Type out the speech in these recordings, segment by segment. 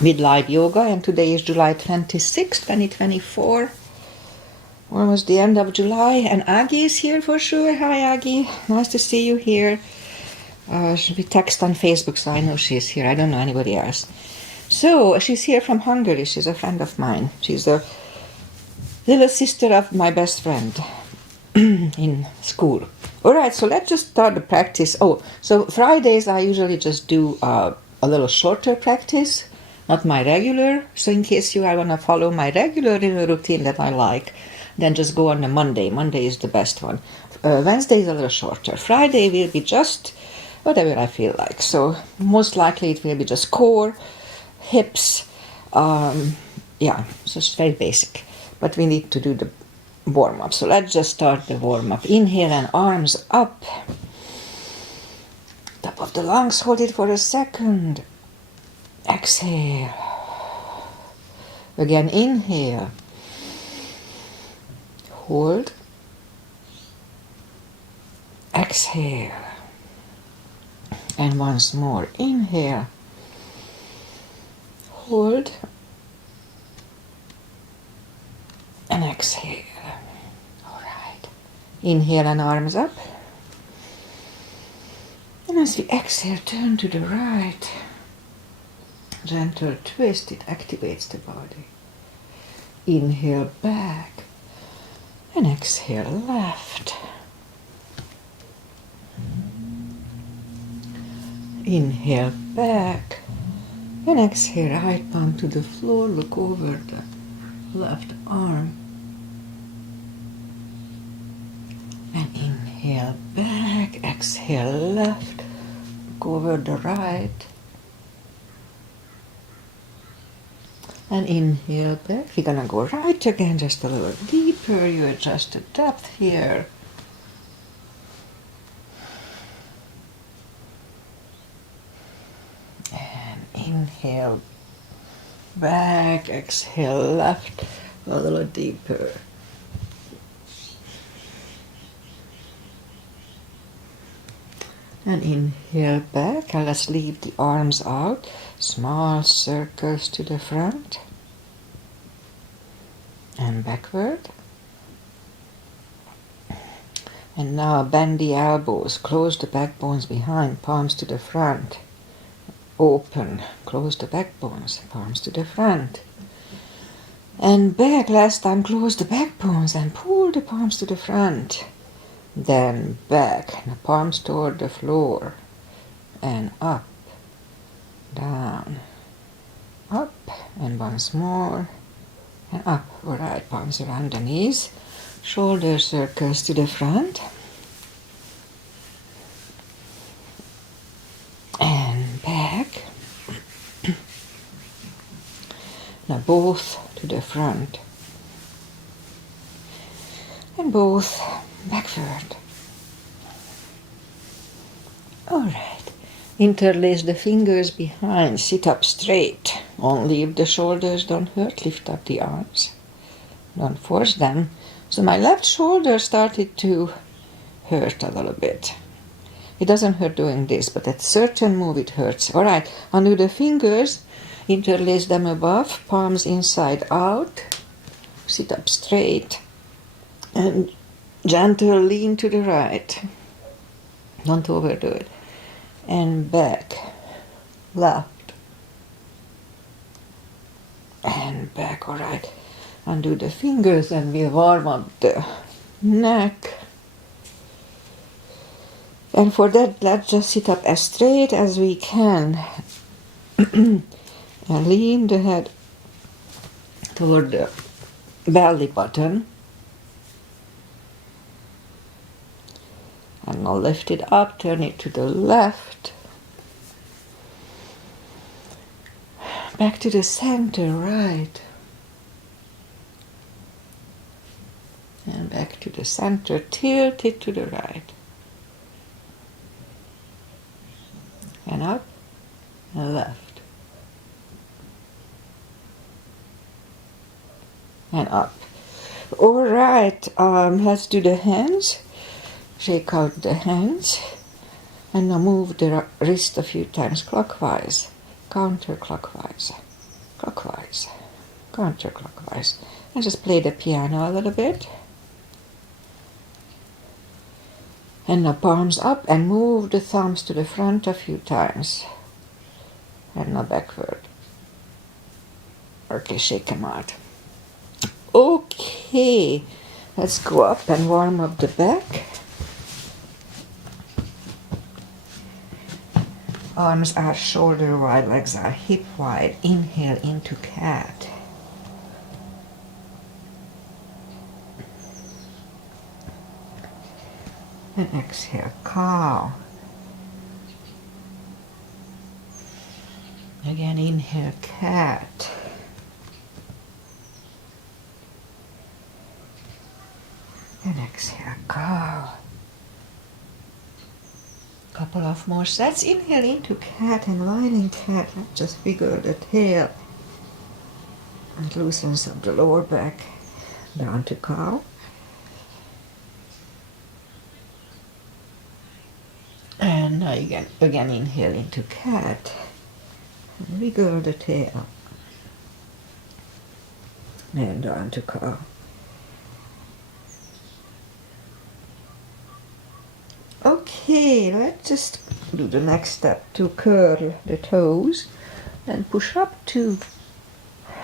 with live yoga, and today is July 26, 2024. Almost the end of July, and Aggie is here for sure. Hi Aggie, nice to see you here. We text on Facebook, so I know she's here. I don't know anybody else. So she's here from Hungary. She's a friend of mine. She's the little sister of my best friend in school. Alright, so let's just start the practice. Oh, so Fridays I usually just do a little shorter practice, not my regular. So in case I want to follow my regular routine that I like, then just go on the Monday. Monday is the best one. Wednesday is a little shorter. Friday will be just whatever I feel like. So most likely it will be just core, hips, yeah, so it's very basic. But we need to do the warm-up. So let's just start the warm-up. Inhale and arms up. Top of the lungs, hold it for a second. Exhale. Again, inhale. Hold. Exhale. And once more. Inhale. Hold. And exhale. All right. Inhale and arms up. And as we exhale, turn to the right. Gentle twist, it activates the body. Inhale back. And exhale left. Inhale back. And exhale right palm to the floor. Look over the left arm. And inhale back. Exhale left. Look over the right. And inhale back. We're gonna go right again, just a little deeper. You adjust the depth here. And inhale back. Exhale left. A little deeper. And inhale back, and let's leave the arms out. Small circles to the front. And backward. And now bend the elbows, close the backbones behind, palms to the front. Open, close the backbones, palms to the front. And back, last time close the backbones and pull the palms to the front. Then back, the palms toward the floor, and up, down, up, and once more, and up. Alright, palms around the knees, shoulder circles to the front, and back. Now both to the front, and both backward. Alright. Interlace the fingers behind. Sit up straight. Only if the shoulders don't hurt, lift up the arms. Don't force them. So my left shoulder started to hurt a little bit. It doesn't hurt doing this, but at certain move it hurts. Alright. Undo the fingers. Interlace them above. Palms inside out. Sit up straight. And gentle lean to the right. Don't overdo it. And back. Left. And back. Alright. Undo the fingers and we'll warm up the neck. And for that, let's just sit up as straight as we can. And lean the head toward the belly button. And now lift it up, turn it to the left. Back to the center, right. And back to the center, tilt it to the right. And up, and left. And up. All right, let's do the hands. Shake out the hands. And now move the wrist a few times clockwise, counterclockwise. clockwise, counterclockwise. And just play the piano a little bit. And now palms up and move the thumbs to the front a few times. And now backward. Okay, shake them out. Okay, let's go up and warm up the back. Arms are shoulder wide, legs are hip wide. Inhale into cat. And exhale, cow. Again, inhale, cat. And exhale, cow. Couple of more sets. Inhale into cat and lying cat. Just wiggle the tail. And loosens up the lower back. Down to cow. And now again inhale into cat. And wiggle the tail. And down to cow. Okay, let's just do the next step to curl the toes and push up to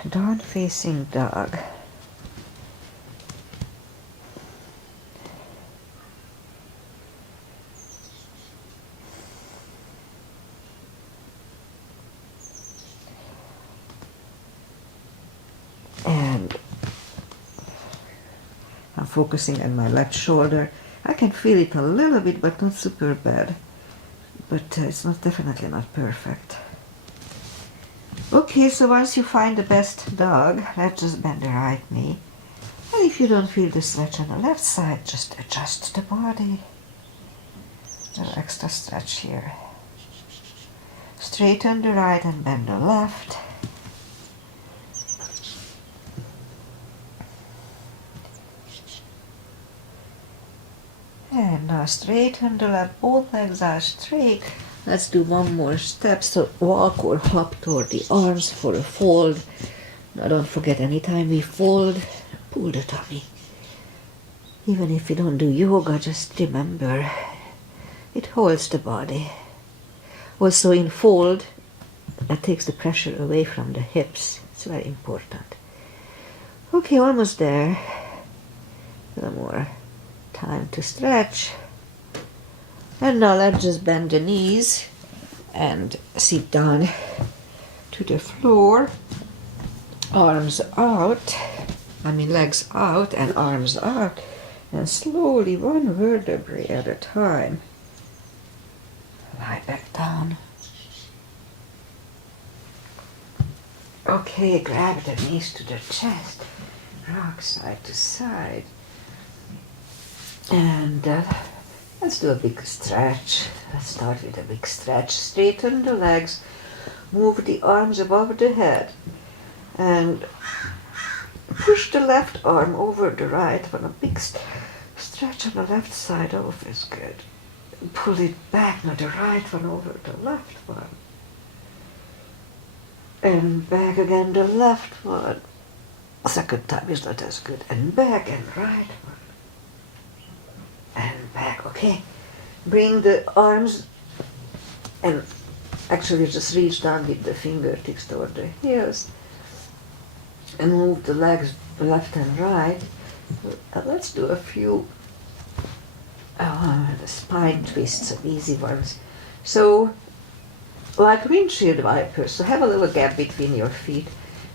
down facing dog. And I'm focusing on my left shoulder. I can feel it a little bit, but not super bad. But it's definitely not perfect. Okay, so once you find the best dog, let's just bend the right knee. And if you don't feel the stretch on the left side, just adjust the body. A little extra stretch here. Straighten the right and bend the left. And now straighten the left, both legs are straight. Let's do one more step, so walk or hop toward the arms for a fold. Now don't forget, anytime we fold, pull the tummy. Even if you don't do yoga, just remember, it holds the body. Also in fold, that takes the pressure away from the hips. It's very important. Okay, almost there. A little more time to stretch. And now let's just bend the knees and sit down to the floor. Arms out, legs out and arms out. And slowly, one vertebrae at a time, lie back down. Okay, grab the knees to the chest, rock side to side. And let's do a big stretch. Let's start with a big stretch. Straighten the legs, move the arms above the head, and push the left arm over the right one. A big stretch on the left side off is good. Pull it back, now the right one over the left one. And back again, the left one. Second time is not as good. And back and right one. And back, okay. Bring the arms and actually just reach down with the fingertips toward the heels and move the legs left and right. Let's do a few the spine twists, easy ones. So, like windshield wipers, so have a little gap between your feet,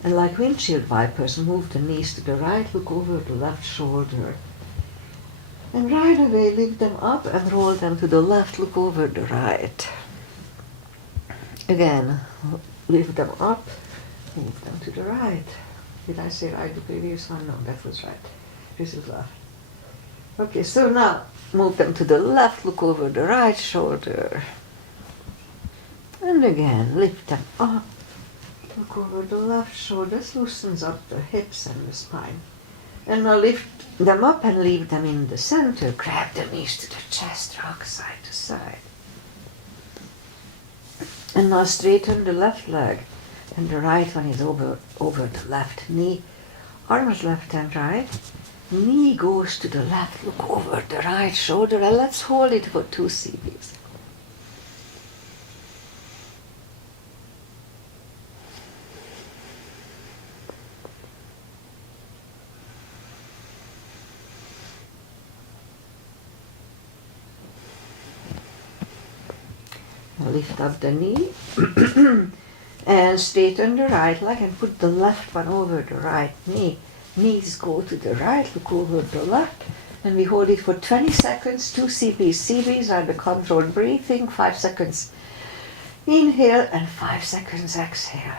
and like windshield wipers, move the knees to the right, look over the left shoulder. And right away, lift them up and roll them to the left, look over the right. Again, lift them up, move them to the right. Did I say right the previous one? No, that was right. This is left. Okay, so now, move them to the left, look over the right shoulder. And again, lift them up, look over the left shoulder. This loosens up the hips and the spine. And now lift them up and leave them in the center. Grab the knees to the chest, rock side to side. And now straighten the left leg. And the right one is over the left knee. Arms left and right. Knee goes to the left. Look over the right shoulder and let's hold it for 2 CBs. Lift up the knee and straighten the right leg and put the left one over the right knee. Knees go to the right, look over the left, and we hold it for 20 seconds, 2 CBs. CBs are the controlled breathing, 5 seconds inhale and 5 seconds exhale.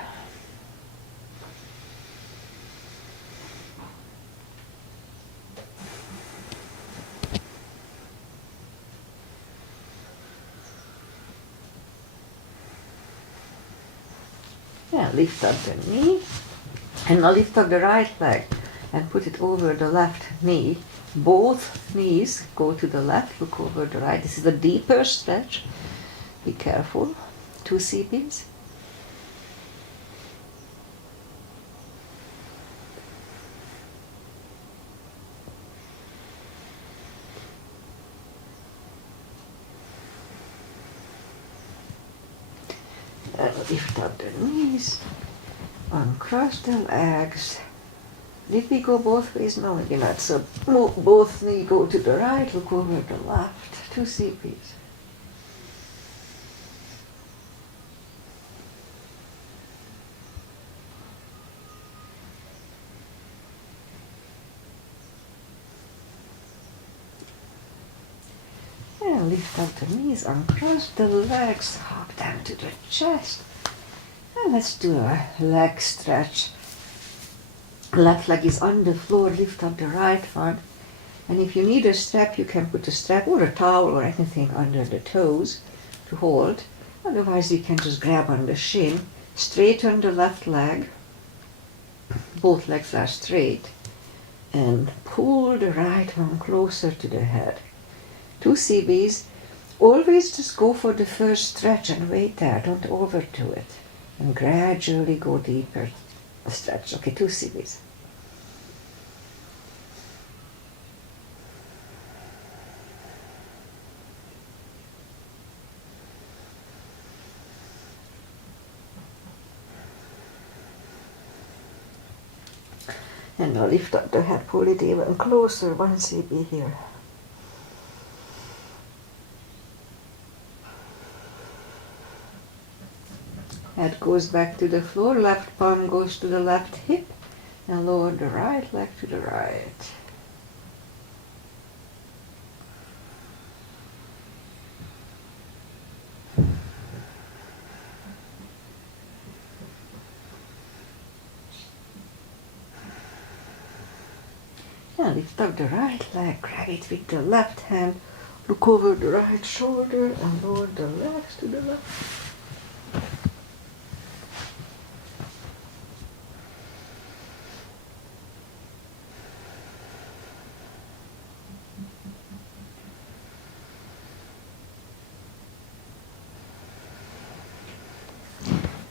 Yeah, lift up the knee and now lift up the right leg and put it over the left knee. Both knees go to the left, look over the right. This is a deeper stretch. Be careful. 2 CBs. Lift up the knees, uncross the legs. Did we go both ways? No, maybe not. So both knees go to the right, look over the left. 2 CBs. And lift up the knees, uncross the legs, hop down to the chest. And let's do a leg stretch. Left leg is on the floor, lift up the right one. And if you need a strap, you can put a strap or a towel or anything under the toes to hold. Otherwise, you can just grab on the shin, straighten the left leg. Both legs are straight. And pull the right one closer to the head. 2 CBs. Always just go for the first stretch and wait there. Don't overdo it. And gradually go deeper. Stretch. Okay, 2 CBs. And now lift up the head, pull it even closer, 1 CB here. Head goes back to the floor, left palm goes to the left hip, and lower the right leg to the right. And lift up the right leg, grab it with the left hand, look over the right shoulder, and lower the legs to the left.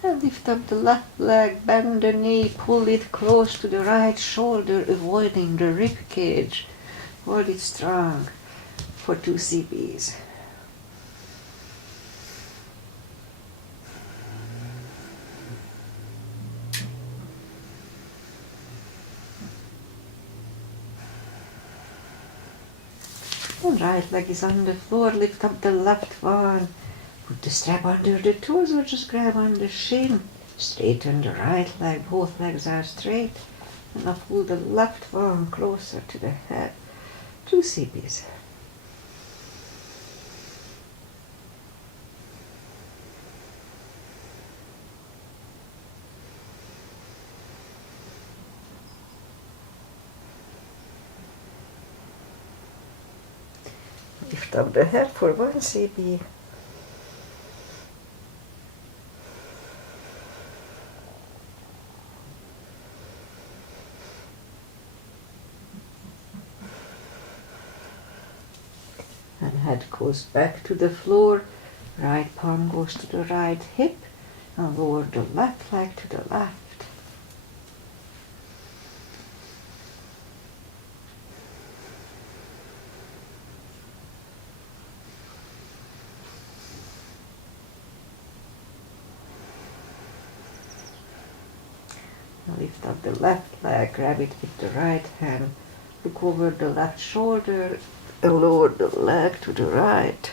And lift up the left leg, bend the knee, pull it close to the right shoulder, avoiding the rib cage. Hold it strong for 2 CBs. And right leg is on the floor, lift up the left one. Put the strap under the toes or just grab on the shin. Straighten the right leg, both legs are straight. And now pull the left one closer to the head. 2 CBs. Lift up the head for 1 CB. And head goes back to the floor, right palm goes to the right hip, and lower the left leg to the left. Lift up the left leg, grab it with the right hand, look over the left shoulder and lower the leg to the right.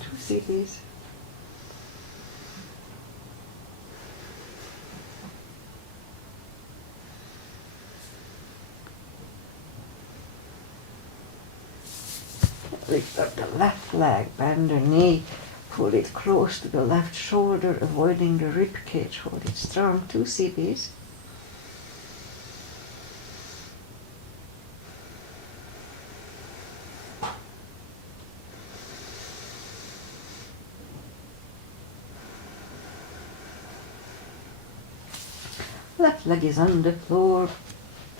Do you see this? Lift up the left leg, bend the knee, pull it close to the left shoulder, avoiding the rib cage. Hold it strong. 2 CBs. Left leg is on the floor.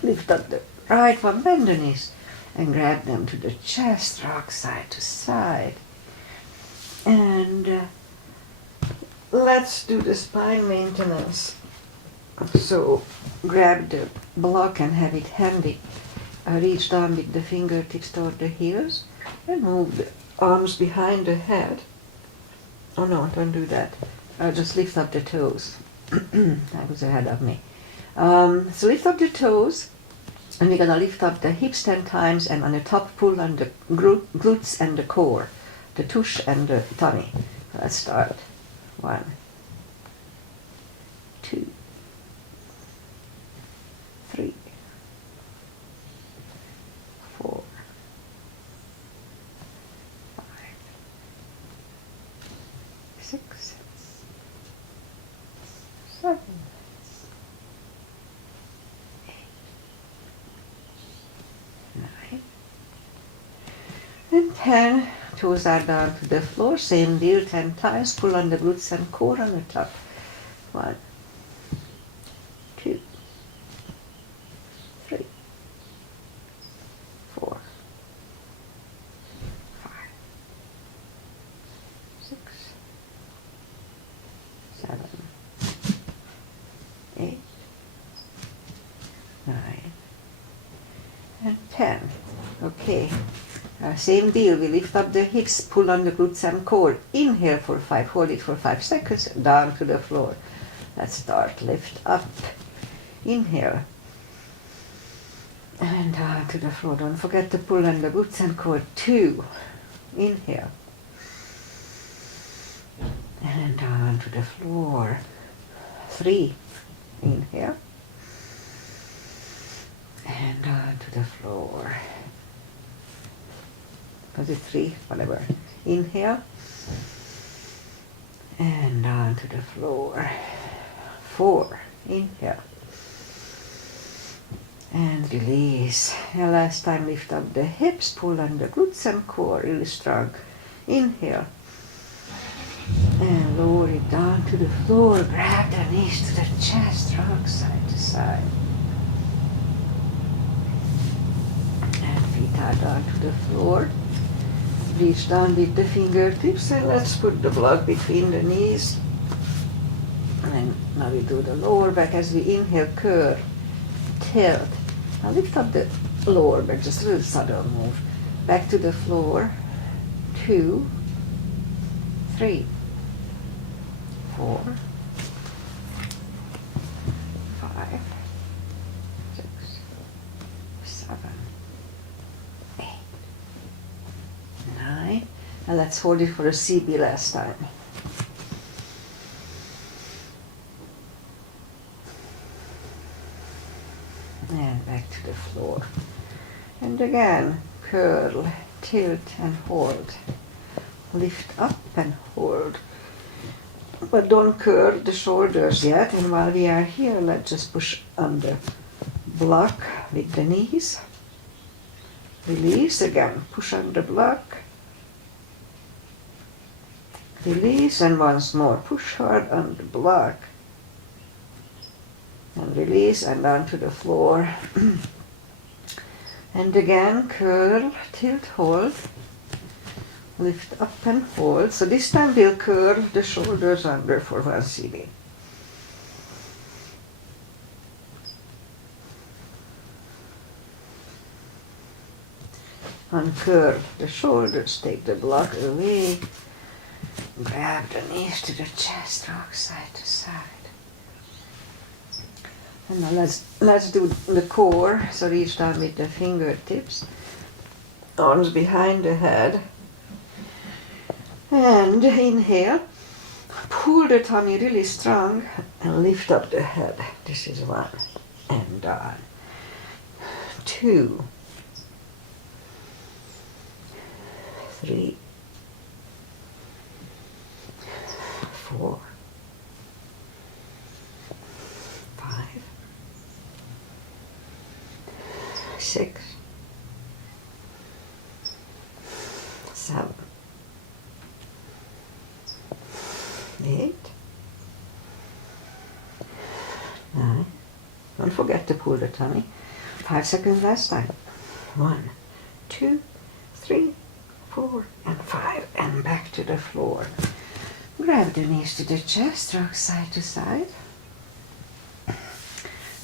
Lift up the right one, bend the knees, and grab them to the chest, rock side to side. And let's do the spine maintenance. So grab the block and have it handy. Reach down with the fingertips toward the heels and move the arms behind the head. Oh no, don't do that. Just lift up the toes. That was ahead of me. So lift up the toes, and we're gonna lift up the hips 10 times, and on the top pull on the glutes and the core, the tush and the tummy. Let's start. 1, 2, 3, 4, 5, 6, 7, 8, 9, and 10. Toes are down to the floor. Same deal 10 times. Pull on the glutes and core on the top. 1, 2, 3, 4, 5, 6, 7, 8, 9, and 10. Okay. Same deal, we lift up the hips, pull on the glutes and core. Inhale for 5, hold it for 5 seconds, down to the floor. Let's start, lift up, inhale, and down to the floor. Don't forget to pull on the glutes and core. 2, inhale, and down to the floor. 3, inhale, and down to the floor. Was it 3? Whatever. Inhale, and down to the floor. 4, inhale, and release. And last time, lift up the hips, pull on the glutes and core, really strong. Inhale, and lower it down to the floor. Grab the knees to the chest, rock side to side. And feet are down to the floor. Reach down with the fingertips, and let's put the block between the knees. And now we do the lower back as we inhale, curl, tilt. Now lift up the lower back, just a little subtle move. Back to the floor. 2, 3, 4, 5, 6, 7, 8, 9. And let's hold it for a CB last time. And back to the floor. And again, curl, tilt and hold. Lift up and hold. But don't curl the shoulders yet. And while we are here, let's just push on the block with the knees. Release again, push on the block. Release, and once more, push hard on the block. And release, and down to the floor. And again, curl, tilt, hold. lift up and hold. So this time we'll curve the shoulders under for one seating. Uncurve the shoulders, take the block away, grab the knees to the chest, rock side to side. And now let's do the core. So reach down with the fingertips, arms behind the head, and inhale. Pull the tummy really strong and lift up the head. This is 1 and down. 2, 3, 4, 5, 6, 7, 8, 9. Don't forget to pull the tummy. 5 seconds last time. 1, 2, 3, 4, and 5. And back to the floor. Grab the knees to the chest, rock side to side.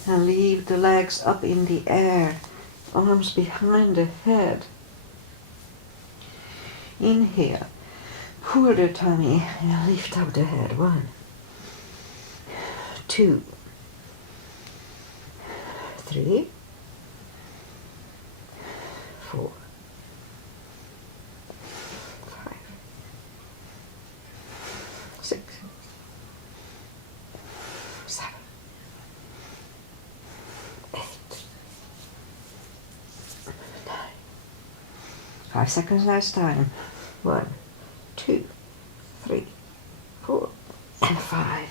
And leave the legs up in the air. Arms behind the head. Inhale. Pull the tummy and lift up the head. 1, 2, 3, 4, 5, 6, 7, 8, 9. 5 seconds last time. 1, 2, 3, 4, and 5.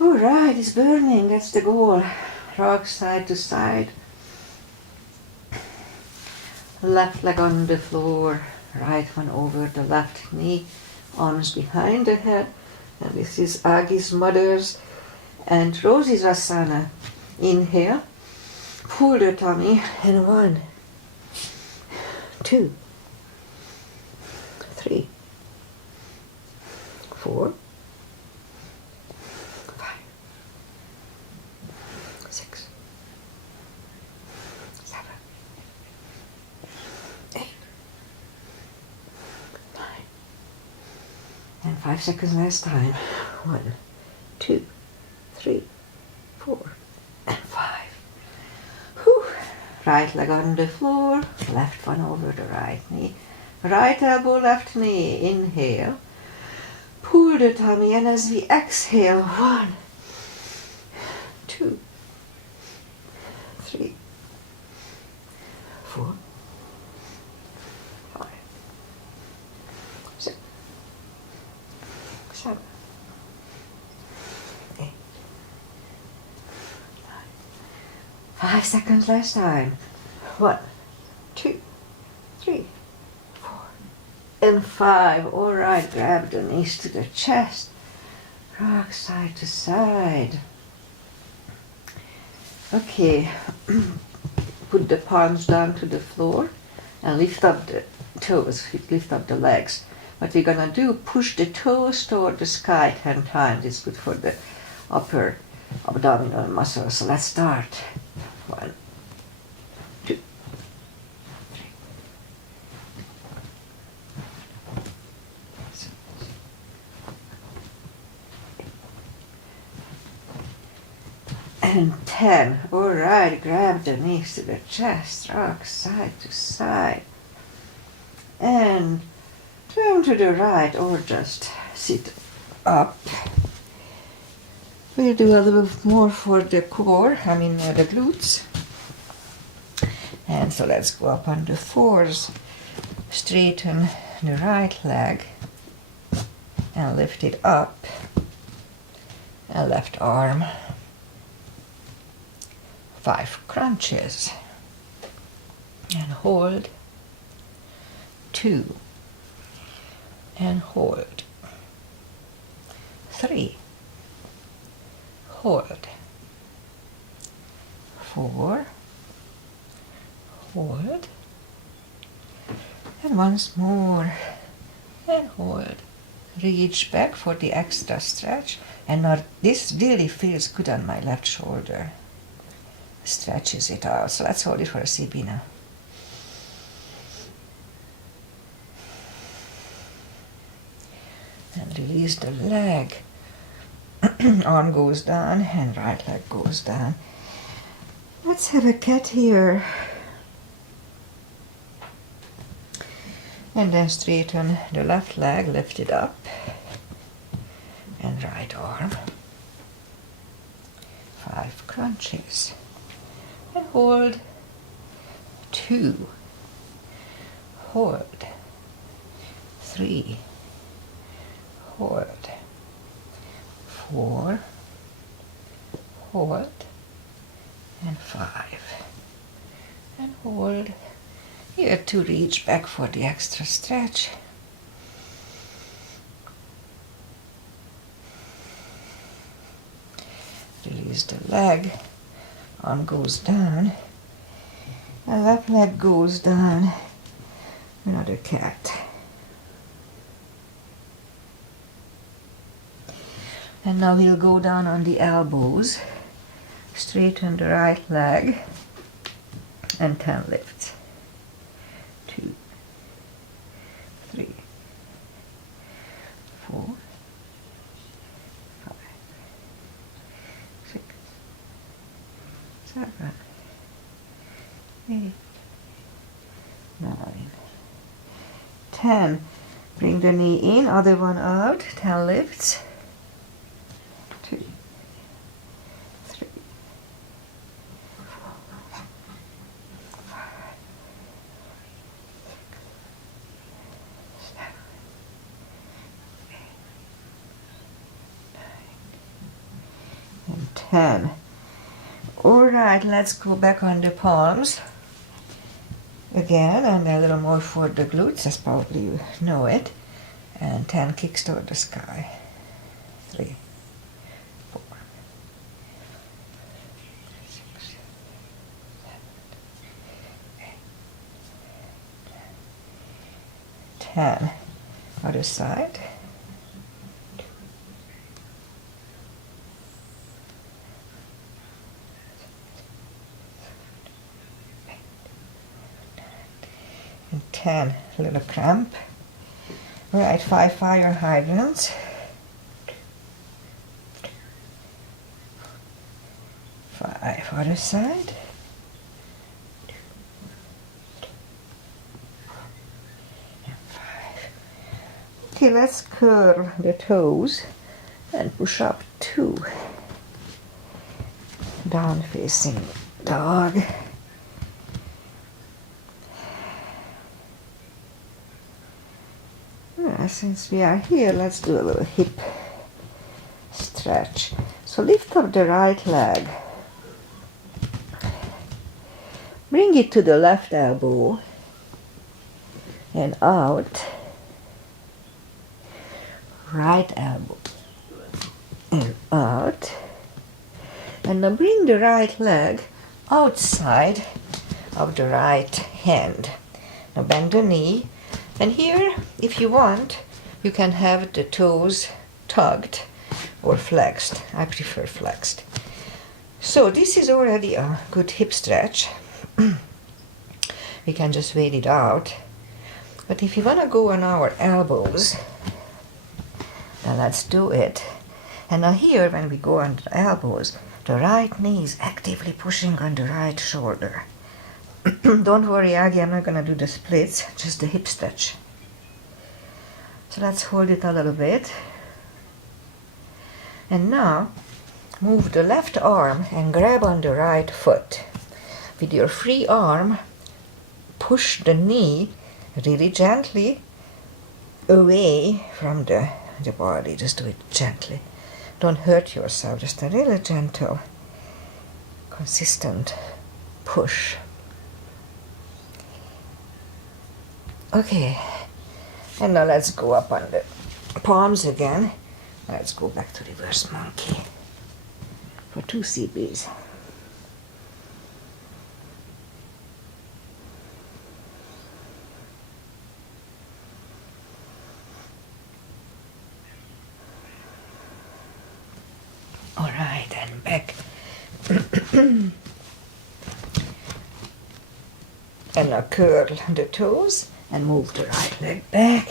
All right, it's burning. That's the goal. Rock side to side. Left leg on the floor, right one over the left knee, arms behind the head. And this is Agi's mother's and Rosie's asana. Inhale, pull the tummy, and 1, 2, 3, 4, 5, 6, 7, 8, 9. And 5 seconds last time. 1, 2, 3, 4, and 5. Whew. Right leg on the floor, left one over the right knee. Right elbow, left knee. Inhale. Pull the tummy, and as we exhale, 1, 2, 3, 4, 5, 6, 7, 8, 9. 5 seconds last time. 1, 2, 3, 4, and 5. All right, grab the knees to the chest. Rock side to side. Okay, put the palms down to the floor and lift up the toes, lift up the legs. What we're gonna do, push the toes toward the sky 10 times. It's good for the upper abdominal muscles. So let's start. 1, 2, 3, 6, 8, and 10. All right, grab the knees to the chest, rock side to side, and turn to the right or just sit up. We'll do a little more for the core, the glutes. And so let's go up on the 4s. Straighten the right leg and lift it up. And left arm. 5 crunches. And hold. 2. And hold. 3. Hold. 4. Hold. And once more. and hold. Reach back for the extra stretch, and now this really feels good on my left shoulder. Stretches it out. So let's hold it for a CB now. And release the leg. Arm goes down and right leg goes down. Let's have a cat here. And then straighten the left leg, lift it up. And right arm. 5 crunches. And hold. 2. Hold. 3. Hold. 4. Hold. And 5. And hold. Here to reach back for the extra stretch. Release the leg. Arm goes down. And left leg goes down. Another cat. And now we'll go down on the elbows. Straighten the right leg. And 10 lifts. 2, 3, 4, 5, 6, 7, 8, 9, 10. Bring the knee in, other one out, 10 lifts. 2, 3, 4, 5, 6, 7, 8, 9, and 10. Alright, let's go back on the palms again, and a little more for the glutes, as probably you know it. And 10 kicks toward the sky. 3, 4, 6, 7, 8, 10. Other side. 10, little cramp. Right, 5 fire hydrants. 5 other side. And 5. Okay, let's curl the toes and push up 2. Down facing dog. Since we are here, let's do a little hip stretch. So lift up the right leg. Bring it to the left elbow and out. Right elbow and out. And now bring the right leg outside of the right hand. Now bend the knee. And here, if you want, you can have the toes tugged or flexed. I prefer flexed. So this is already a good hip stretch. We can just wait it out. But if you want to go on our elbows, then let's do it. And now here, when we go on the elbows, the right knee is actively pushing on the right shoulder. Don't worry, Aggie, I'm not going to do the splits, just the hip stretch. So let's hold it a little bit. And now, move the left arm and grab on the right foot. With your free arm, push the knee really gently away from the body. Just do it gently. Don't hurt yourself, just a really gentle, consistent push. Okay, and now let's go up on the palms again. Let's go back to reverse monkey for 2 CBs. And now curl the toes and move the right leg back.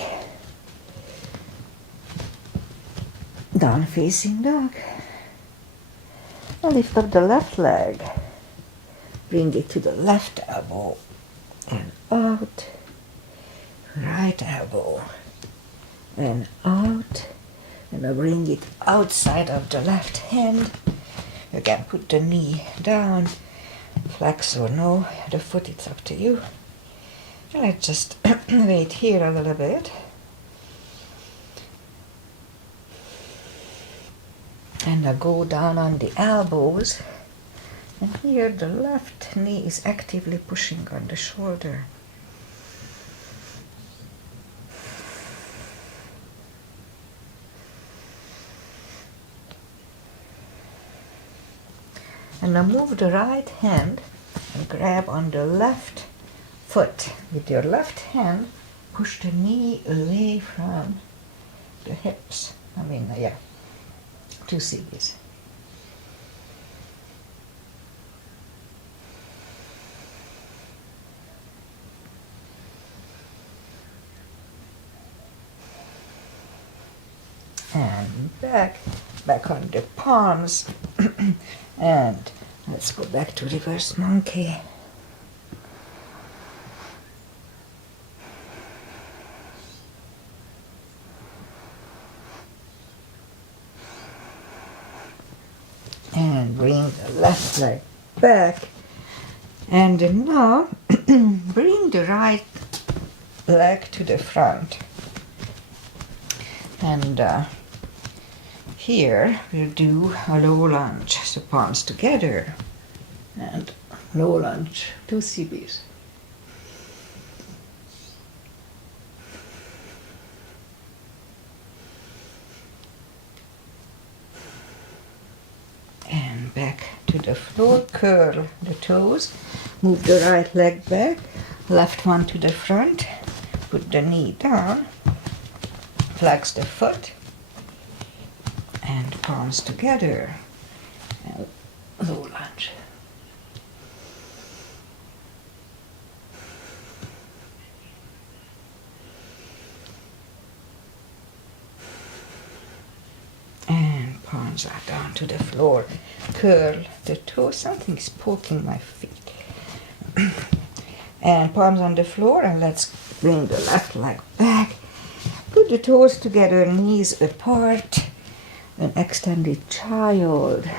Down facing dog. And lift up the left leg. Bring it to the left elbow and out. Right elbow and out. And now bring it outside of the left hand. You can put the knee down. Flex or no, the foot, it's up to you. And let's just wait here a little bit. And now go down on the elbows. And here the left knee is actively pushing on the shoulder. And now move the right hand and grab on the left foot. With your left hand, push the knee away from the hips. Yeah, 2 CBs. And back on the palms. And let's go back to reverse monkey. And bring the left leg back. And now bring the right leg to the front. And here we'll do a low lunge, so palms together and low lunge, 2 CBs. And back to the floor, curl the toes, move the right leg back, left one to the front, put the knee down, flex the foot, and palms together, and low lunge. And palms are down to the floor. Curl the toes. Something's poking my feet. And palms on the floor, and let's bring the left leg back. Put the toes together, knees apart. An extended child.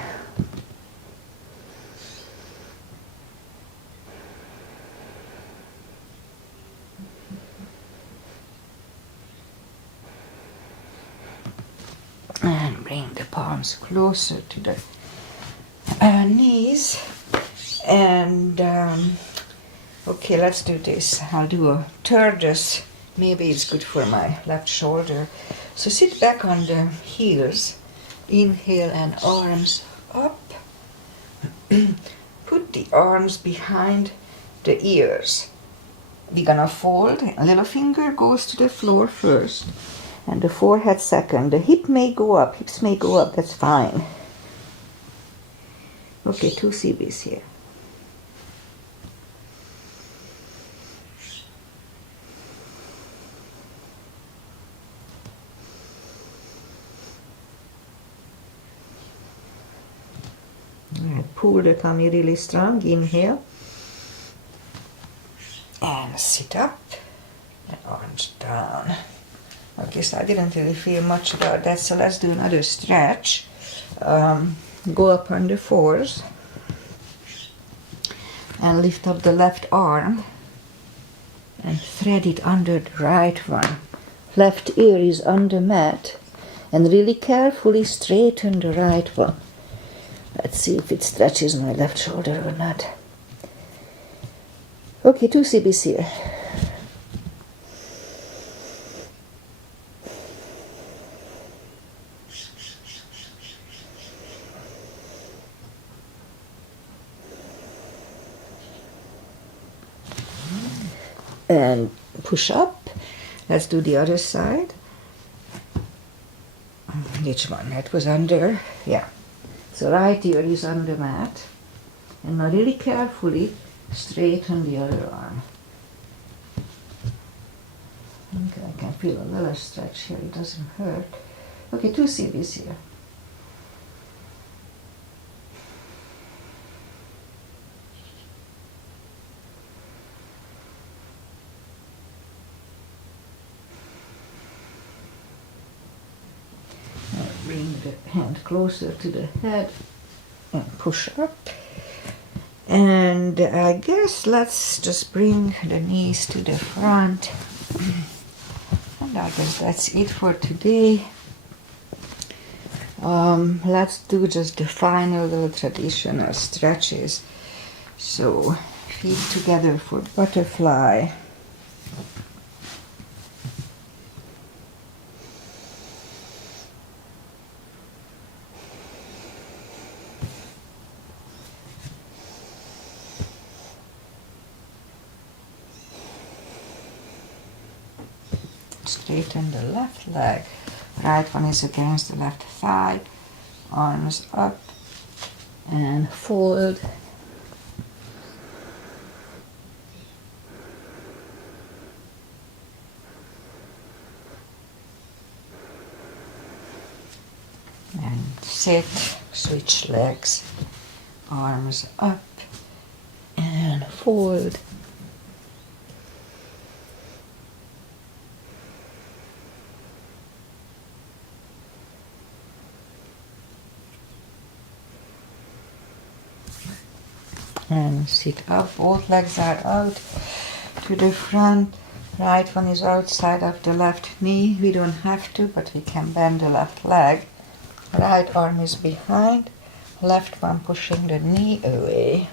And bring the palms closer to the knees. And okay, let's do this. I'll do a turgis. Maybe it's good for my left shoulder. So sit back on the heels. Inhale and arms up. Put the arms behind the ears. We're gonna fold. A little finger goes to the floor first and the forehead second. The hips may go up, that's fine. Okay, 2 CBs here. Pull the tummy really strong, inhale. And sit up and arms down. Okay, so I didn't really feel much about that, so let's do another stretch. Go up on the fours and lift up the left arm and thread it under the right one. Left ear is on the mat and really carefully straighten the right one. Let's see if it stretches my left shoulder or not. Okay, 2 CBs here. And push up. Let's do the other side. Which one? That was under, yeah. So right ear is on the mat. And now really carefully straighten the other arm. Okay, I can feel a little stretch here, it doesn't hurt. Okay, 2 CBs here. Now bring the hand closer to the head and push up. And I guess let's just bring the knees to the front. And I guess that's it for today. Let's do just the final little traditional stretches. So feet together for butterfly. Straighten the left leg. Right one is against the left thigh. Arms up and fold. And sit, switch legs, arms up and fold. And sit up, both legs are out to the front. Right one is outside of the left knee. We don't have to, but we can bend the left leg. Right arm is behind, left one pushing the knee away.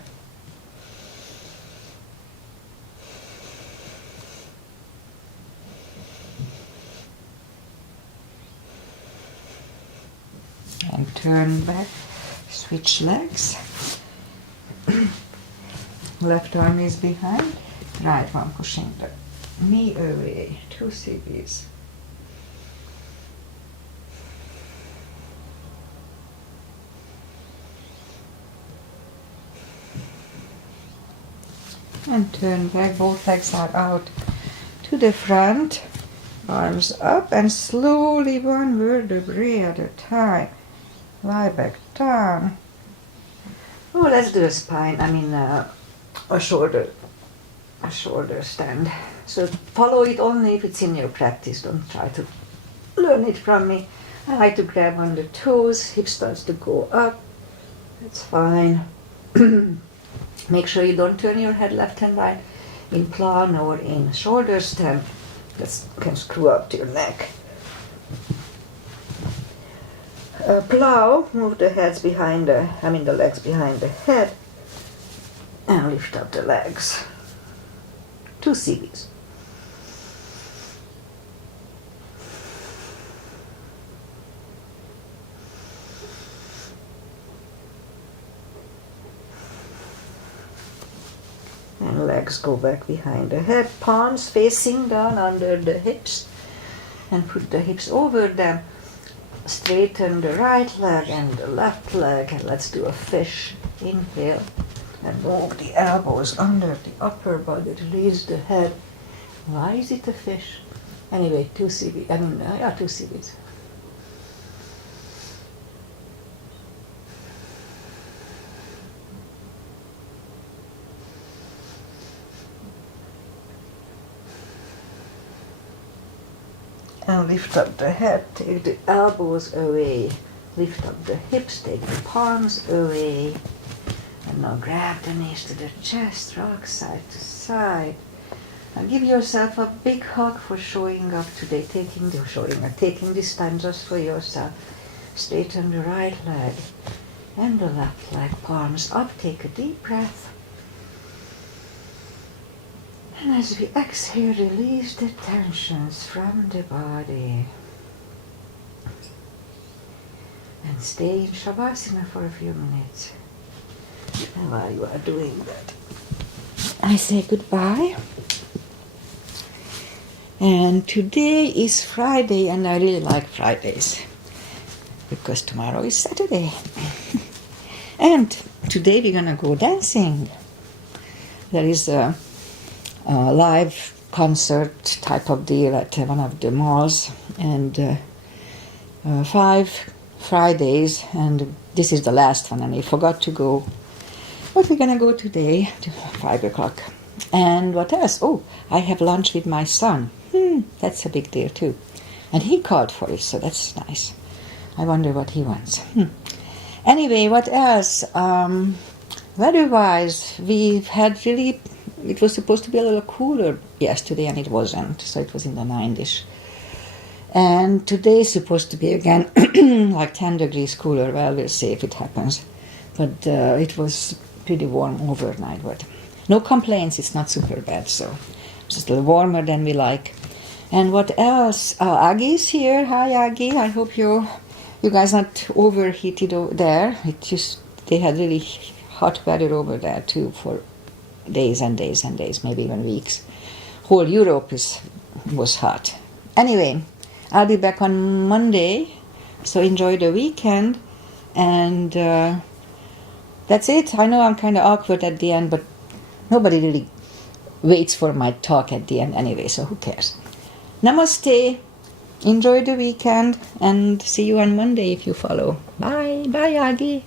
And turn back, switch legs. Left arm is behind, right one pushing the knee away, 2 CBs. And turn back, both legs are out to the front, arms up, and slowly one vertebrae at a time. Lie back down. Oh, let's do a spine, a shoulder stand. So follow it only if it's in your practice, don't try to learn it from me. I like to grab on the toes, hip starts to go up, that's fine. Make sure you don't turn your head left and right in plan or in shoulder stand. That can screw up to your neck. Plow, move the legs behind the head and lift up the legs. 2 CBs. And legs go back behind the head, palms facing down under the hips, and put the hips over them. Straighten the right leg and the left leg, and let's do a fish. Inhale and move the elbows under the upper body, release the head. Why is it a fish? Anyway, 2 CBs, 2 CBs. And lift up the head, take the elbows away. Lift up the hips, take the palms away. And now grab the knees to the chest, rock side to side. Now give yourself a big hug for showing up today, taking this time just for yourself. Straighten the right leg and the left leg, palms up, take a deep breath. And as we exhale, release the tensions from the body. And stay in Shavasana for a few minutes. And while you are doing that, I say goodbye. And today is Friday, and I really like Fridays, because tomorrow is Saturday. And today we're gonna go dancing. There is a live concert type of deal at one of the malls, and 5 Fridays, and this is the last one, and I forgot to go. But we're gonna go today to 5 o'clock. And what else? Oh, I have lunch with my son. That's a big deal too. And he called for it, so that's nice. I wonder what he wants. Anyway, what else? Weather-wise, we've had really, it was supposed to be a little cooler yesterday, and it wasn't, so it was in the 90s. And today is supposed to be again like 10 degrees cooler. Well, we'll see if it happens. But it was pretty warm overnight, but no complaints, it's not super bad, so it's just a little warmer than we like. And what else? Aggie's here. Hi, Aggie. I hope you guys not overheated there. They had really hot weather over there too for days and days and days, maybe even weeks. Whole Europe was hot. Anyway, I'll be back on Monday, so enjoy the weekend, and that's it. I know I'm kind of awkward at the end, but nobody really waits for my talk at the end anyway, so who cares? Namaste. Enjoy the weekend, and see you on Monday if you follow. Bye. Bye, Aggie.